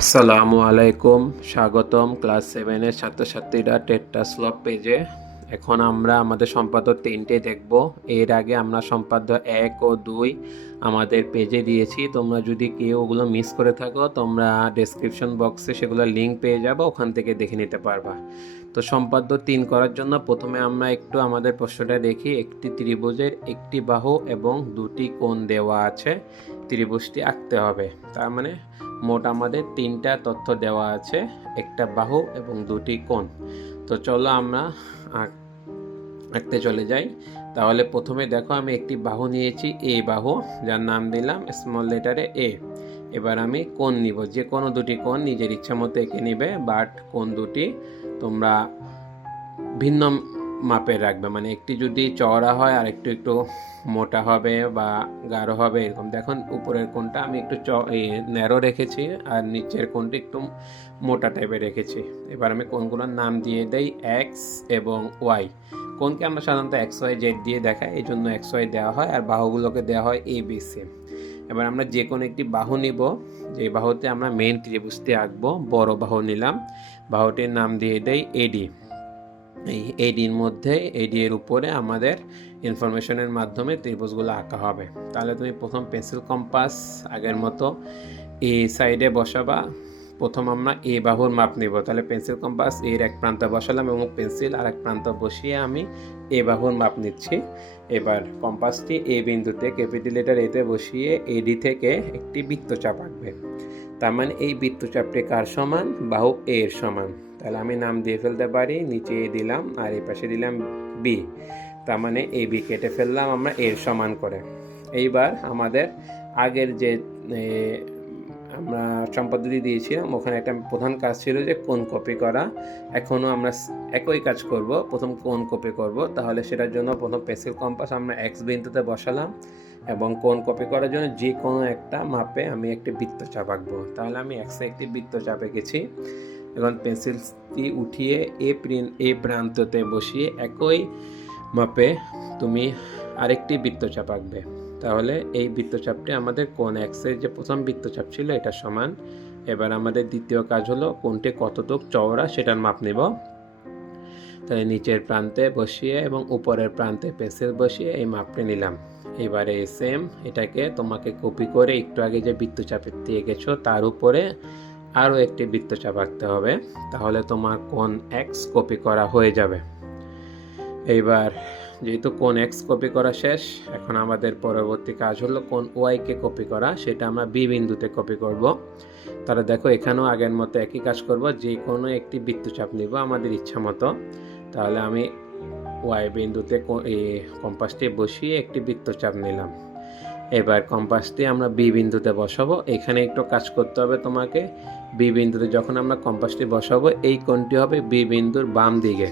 আসসালামু আলাইকুম, স্বাগতম ক্লাস 7-এর ছাত্রছাত্রীরা টেট্রাস্লগ পেজে। এখন আমরা আমাদের সম্পাদ্য 3টে দেখব। এর আগে আমরা সম্পাদ্য 1 ও 2 আমাদের পেজে দিয়েছি। তোমরা যদি কেউ ওগুলো মিস করে থাকো, তোমরা ডেসক্রিপশন বক্সে সেগুলো লিঙ্ক পেয়ে যাবো, ওখান থেকে দেখে নিতে পারবা। তো সম্পাদ্য 3 করার জন্য প্রথমে আমরা একটু আমাদের প্রশ্নটা দেখি। একটি ত্রিভুজের একটি বাহু এবং দুটি কোণ দেওয়া আছে, ত্রিভুজটি আঁকতে হবে। তার মানে মোট আমাদের 3টা তথ্য দেওয়া আছে, একটা বাহু এবং দুটি কোণ। তো চলো আমরা আঁকতে চলে যাই। তাহলে প্রথমে দেখো, আমি একটি বাহু নিয়েছি, এ বাহু, যার নাম দিলাম স্মল লেটারে এ। এবার আমি কোণ নিব, যে কোনো দুটি কোণ নিজের ইচ্ছা মতো এঁকে নিবে, বাট কোণ দুটি তোমরা ভিন্ন মাপের রাখবে। মানে একটি যদি চওড়া হয় আর একটু একটু মোটা হবে বা গাঢ় হবে, এরকম। দেখুন, উপরের কোণটা আমি একটু ন্যারো রেখেছি আর নিচের কোণটা একটু মোটা টাইপের রেখেছি। এবার আমি কোণগুলোর নাম দিয়ে দেই এক্স এবং ওয়াই। কোণকে আমরা সাধারণত এক্স ওয়াই জেড দিয়ে দেখাই, এই জন্য এক্স ওয়াই দেওয়া হয়, আর বাহুগুলোকে দেওয়া হয় এ বি সি। এবার আমরা যে কোনো একটি বাহু নিব, যে বাহুতে আমরা মেইন ত্রিভুজটি আঁকবো। বড় বাহু নিলাম, বাহুটির নাম দিয়ে দেই এডি। এই এডির মধ্যে, এডি এর উপরে আমাদের ইনফরমেশনের মাধ্যমে ত্রিভুজগুলো আঁকা হবে। তাহলে তুমি প্রথম পেন্সিল কম্পাস আগের মতো এ সাইডে বসাবা। প্রথম আমরা এ বাহুর মাপ নিব। তাহলে পেন্সিল কম্পাস এর এক প্রান্ত বসালাম এবং পেন্সিল আর এক প্রান্ত বসিয়ে আমি এ বাহুর মাপ নিচ্ছি। এবার কম্পাসটি এ বিন্দুতে, ক্যাপিটাল লেটার এতে বসিয়ে এডি থেকে একটি বৃত্তচাপ আঁকবে। তার মানে এই বৃত্তচাপটি কার সমান? বাহু এ এর সমান। তাহলে আমি নাম দিয়ে ফেলতে পারি, নিচে এ দিলাম আর এই পাশে দিলাম বি। তার মানে এ বি কেটে ফেললাম আমরা এর সমান করে। এইবার আমাদের আগের যে আমরা সম্পদ্ধতি দিয়েছিলাম, ওখানে একটা প্রধান কাজ ছিল যে কোণ কপি করা। এখনও আমরা একই কাজ করব, প্রথম কোণ কপি করব। তাহলে সেটার জন্য প্রথম পেন্সিল কম্পাস আমরা এক্স বিন্দুতে বসালাম এবং কোণ কপি করার জন্য যে কোনো একটা মাপে আমি একটি বৃত্তচাপ আঁকবো। তাহলে আমি এক্সে একটি বৃত্তচাপ এঁকেছি। এখন পেন্সিলটি উঠিয়ে এ প্রান্ততে বসিয়ে একই মাপে তুমি আরেকটি বৃত্তচাপ আঁকবে। তাহলে এই বৃত্তচাপটি আমাদের কোণ এক্সের যে প্রথম বৃত্তচাপ ছিল এটা সমান। এবার আমাদের দ্বিতীয় কাজ হলো কোণটি কতটুক চওড়া সেটার মাপ নেব। তাহলে নিচের প্রান্তে বসিয়ে এবং উপরের প্রান্তে পেন্সিল বসিয়ে এই মাপটি নিলাম। এবারে সেম এটাকে তোমাকে কপি করে একটু আগে যে বৃত্তচাপের দিয়ে গেছো তার উপরে আরও একটি বৃত্তচাপ আঁকতে হবে। তাহলে তোমার কোণ এক্স কপি করা হয়ে যাবে। এইবার যেহেতু কোণ এক্স কপি করা শেষ, এখন আমাদের পরবর্তী কাজ হলো কোণ ওয়াইকে কপি করা। সেটা আমরা বি বিন্দুতে কপি করব। তাহলে দেখো, এখানেও আগের মতো একই কাজ করব, যে কোনো একটি বৃত্তচাপ নিব আমাদের ইচ্ছা মতো। তাহলে আমি ওয়াই বিন্দুতে কম্পাসটি বসিয়ে একটি বৃত্তচাপ নিলাম। এবার কম্পাসটি আমরা বি বিন্দুতে বসাবো। এখানে একটু কাজ করতে হবে তোমাকে। বি বিন্দুতে যখন আমরা কম্পাসটি বসাবো, এই কোণটি হবে বি বিন্দুর বাম দিকে।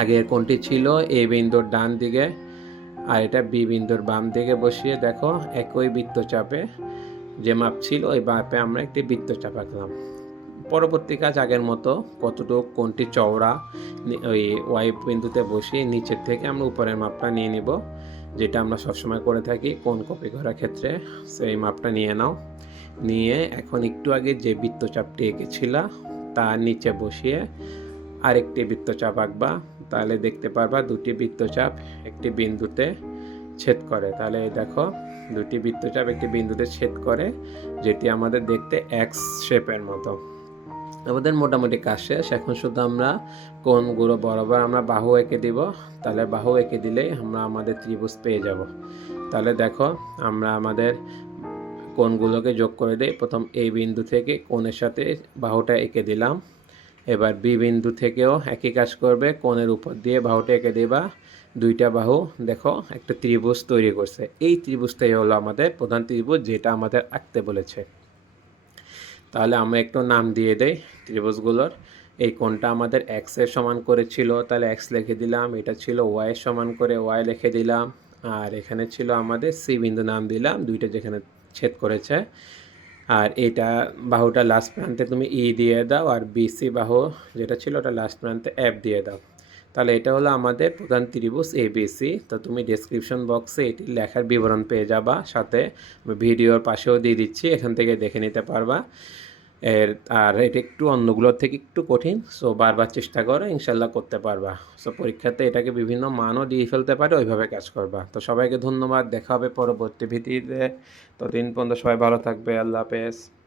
আগের কোণটি ছিল এ বিন্দুর ডান দিকে, আর এটা বি বিন্দুর বাম দিকে বসিয়ে দেখো একই বৃত্তচাপে যে মাপ ছিল ওই মাপে আমরা একটি বৃত্তচাপ আঁকলাম। পরবর্তী কাজ আগের মতো, কতটুকু কোণটি চওড়া ওই ওয়াই বিন্দুতে বসিয়ে নিচের থেকে আমরা উপরের মাপটা নিয়ে নিব, যেটা আমরা সবসময় করে থাকি কোণ কপি করার ক্ষেত্রে। সেই মাপটা নিয়ে নাও। নিয়ে এখন একটু আগে যে বৃত্তচাপটি এঁকেছিলা তার নিচে বসিয়ে আরেকটি বৃত্তচাপ আঁকবা। তাহলে দেখতে পারবা দুটি বৃত্তচাপ একটি বিন্দুতে ছেদ করে। তাহলে দেখো, দুটি বৃত্তচাপ একটি বিন্দুতে ছেদ করে, যেটি আমাদের দেখতে এক্স শেপের মতো। আমাদের মোটামুটি কাজ শেষ। এখন শুধু আমরা কোণগুলো বরাবর আমরা বাহু এঁকে দিব। তাহলে বাহু এঁকে দিলেই আমরা আমাদের ত্রিভুজ পেয়ে যাব। তাহলে দেখো, আমরা আমাদের কোণগুলোকে যোগ করে দিই। প্রথম এই বিন্দু থেকে কোণের সাথে বাহুটা এঁকে দিলাম। এবার বি বিন্দু থেকেও একই কাজ করবে, কোণের উপর দিয়ে বাহুটা এঁকে দেবা। দুইটা বাহু দেখো একটা ত্রিভুজ তৈরি করছে। এই ত্রিভুজটাই হলো আমাদের প্রধান ত্রিভুজ, যেটা আমাদের আঁকতে বলেছে। তাহলে আমরা একটু নাম দিয়ে দেই ত্রিভুজগুলোর। এই কোণটা আমাদের এক্স এর সমান করেছিল, তাহলে এক্স লিখে দিলাম। এটা ছিল ওয়াই এর সমান করে ওয়াই লিখে দিলাম। আর এখানে ছিল আমাদের সি বিন্দু, নাম দিলাম, দুইটা যেখানে ছেদ করেছে। আর এটা বাহুটা লাস্ট প্রান্তে তুমি ই দিয়ে দাও, আর বিসি বাহু যেটা ছিল ওটা লাস্ট প্রান্তে এফ দিয়ে দাও। তাহলে এটা হলো আমাদের প্রধান ত্রিভুজ এবিসি। তো তুমি ডেসক্রিপশন বক্সে এটি লেখার বিবরণ পেয়ে যাবা, সাথে ভিডিওর পাশেও দিয়ে দিচ্ছি, এখান থেকে দেখে নিতে পারবা। এর আর এটা একটু অন্যগুলোর থেকে একটু কঠিন, সো বারবার চেষ্টা করো, ইনশাল্লাহ করতে পারবা। সো পরীক্ষাতে এটাকে বিভিন্ন মানও দিয়ে ফেলতে পারে, ওইভাবে কাজ করবা। তো সবাইকে ধন্যবাদ, দেখা হবে পরবর্তী ভিডিওতে। ততদিন পর্যন্ত সবাই ভালো থাকবে, আল্লাহ হাফেজ।